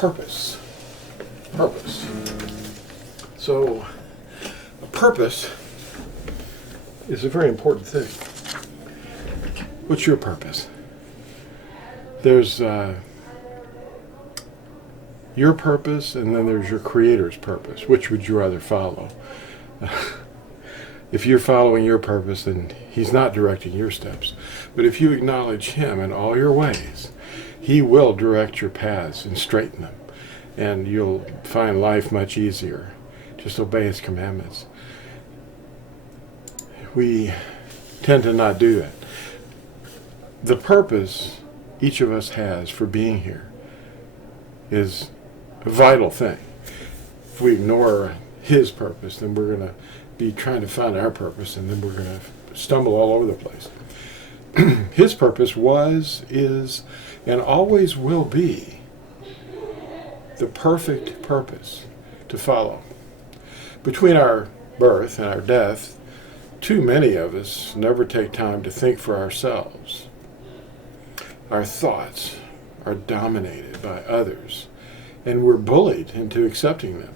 Purpose. Purpose. So, a purpose is a very important thing. What's your purpose? There's your purpose, and then there's your Creator's purpose. Which would you rather follow? If you're following your purpose, then He's not directing your steps. But if you acknowledge Him in all your ways, He will direct your paths and straighten them. And you'll find life much easier. Just obey His commandments. We tend to not do that. The purpose each of us has for being here is a vital thing. If we ignore His purpose, then we're going to be trying to find our purpose, and then we're going to stumble all over the place. His purpose was, is, and always will be the perfect purpose to follow. Between our birth and our death, too many of us never take time to think for ourselves. Our thoughts are dominated by others, and we're bullied into accepting them.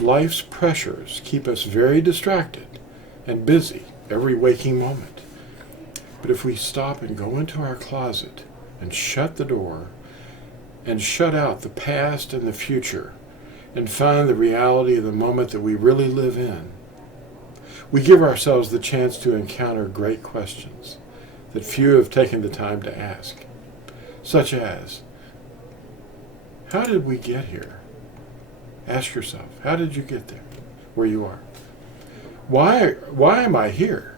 Life's pressures keep us very distracted and busy every waking moment. But if we stop and go into our closet and shut the door and shut out the past and the future and find the reality of the moment that we really live in, we give ourselves the chance to encounter great questions that few have taken the time to ask, such as, how did we get here? Ask yourself, how did you get there, where you are? Why am I here?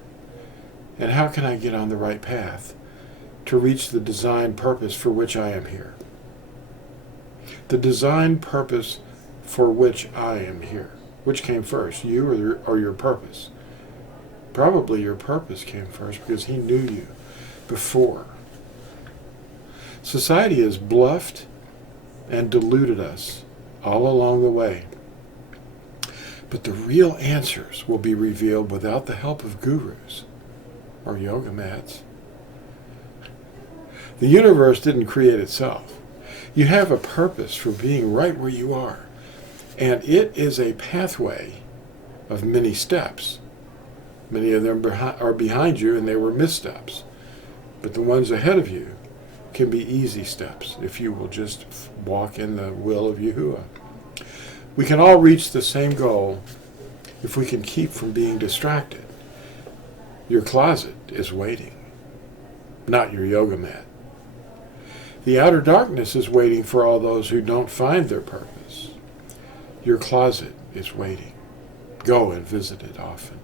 And how can I get on the right path to reach the designed purpose for which I am here? The designed purpose for which I am here. Which came first, you or your purpose? Probably your purpose came first because He knew you before. Society has bluffed and deluded us all along the way. But the real answers will be revealed without the help of gurus or yoga mats. The universe didn't create itself. You have a purpose for being right where you are, and it is a pathway of many steps. Many of them are behind you, and they were missteps. But the ones ahead of you can be easy steps if you will just walk in the will of Yahuwah. We can all reach the same goal if we can keep from being distracted. Your closet is waiting, not your yoga mat. The outer darkness is waiting for all those who don't find their purpose. Your closet is waiting. Go and visit it often.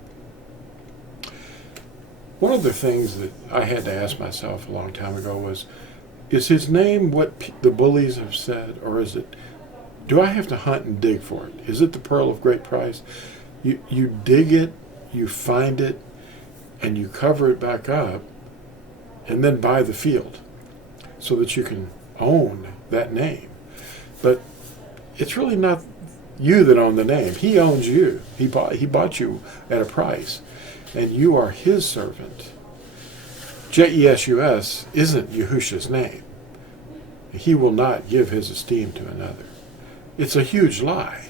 One of the things that I had to ask myself a long time ago was, is His name what the bullies have said, or is it, do I have to hunt and dig for it? Is it the pearl of great price? You dig it, you find it, and you cover it back up, and then buy the field so that you can own that name. But it's really not you that own the name. He owns you. He bought you at a price, and you are His servant. Jesus isn't Yahusha's name. He will not give His esteem to another. It's a huge lie.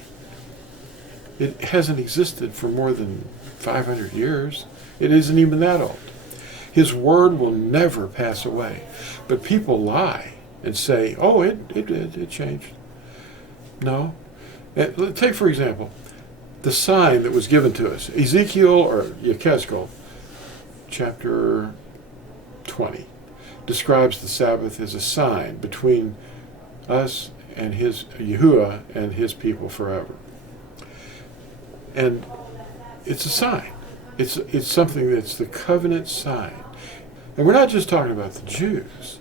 It hasn't existed for more than 500 years. It isn't even that old. His word will never pass away. But people lie and say, oh, it changed. No. Take, for example, the sign that was given to us. Ezekiel or Yechezkel, chapter 20, describes the Sabbath as a sign between us and Yahuwah and His people forever. And it's a sign. It's something that's the covenant sign. And we're not just talking about the Jews.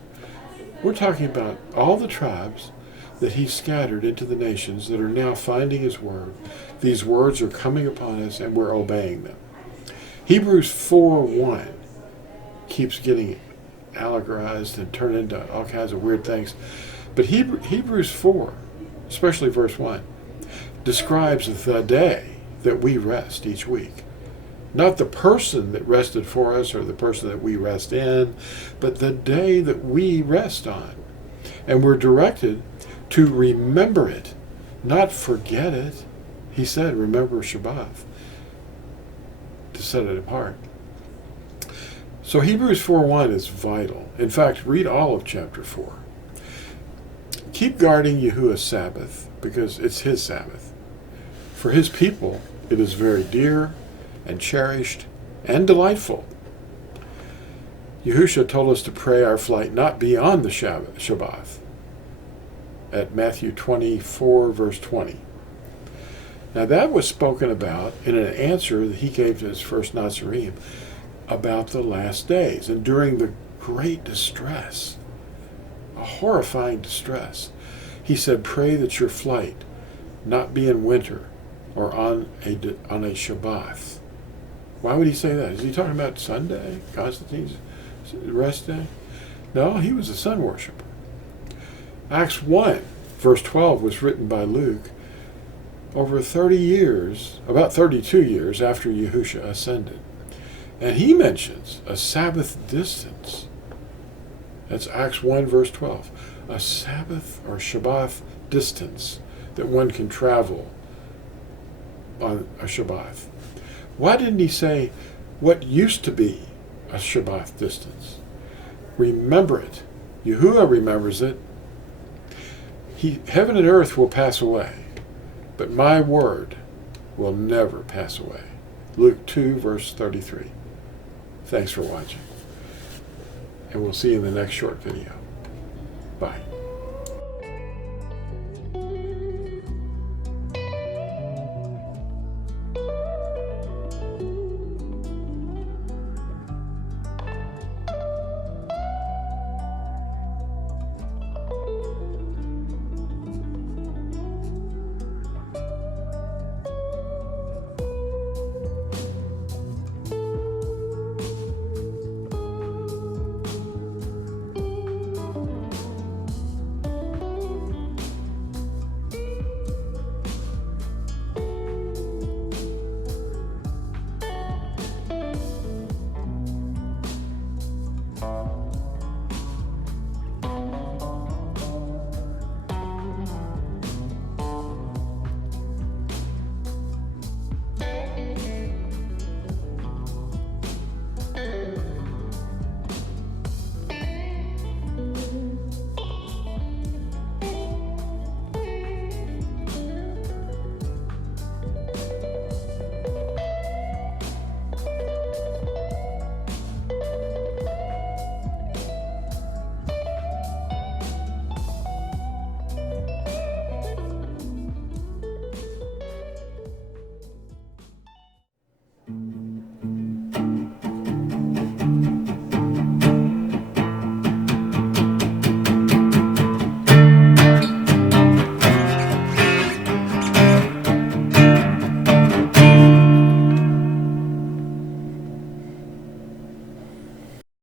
We're talking about all the tribes that He scattered into the nations that are now finding His word. These words are coming upon us, and we're obeying them. Hebrews 4:1 keeps getting allegorized and turned into all kinds of weird things. But Hebrews 4, especially verse 1, describes the day that we rest each week. Not the person that rested for us or the person that we rest in, but the day that we rest on. And we're directed to remember it, not forget it. He said, remember Shabbat, to set it apart. So Hebrews 4:1 is vital. In fact, read all of chapter 4. Keep guarding Yahuwah's Sabbath, because it's his Sabbath. For his people, it is very dear and cherished and delightful. Yahusha told us to pray our flight not beyond the Shabbat at Matthew 24, verse 20. Now that was spoken about in an answer that he gave to his first Natsarim about the last days and during the great distress, a horrifying distress. He said, pray that your flight not be in winter or on a Shabbat. Why would he say that? Is he talking about Sunday, Constantine's rest day? No, he was a sun worshiper. Acts 1, verse 12 was written by Luke over 30 years, about 32 years after Yahusha ascended. And he mentions a Sabbath distance. That's Acts 1, verse 12. A Sabbath or Shabbat distance that one can travel on a Shabbat. Why didn't he say what used to be a Shabbat distance? Remember it. Yahuwah remembers it. Heaven and earth will pass away, but my word will never pass away. Luke 2, verse 33. Thanks for watching, and we'll see you in the next short video. Bye.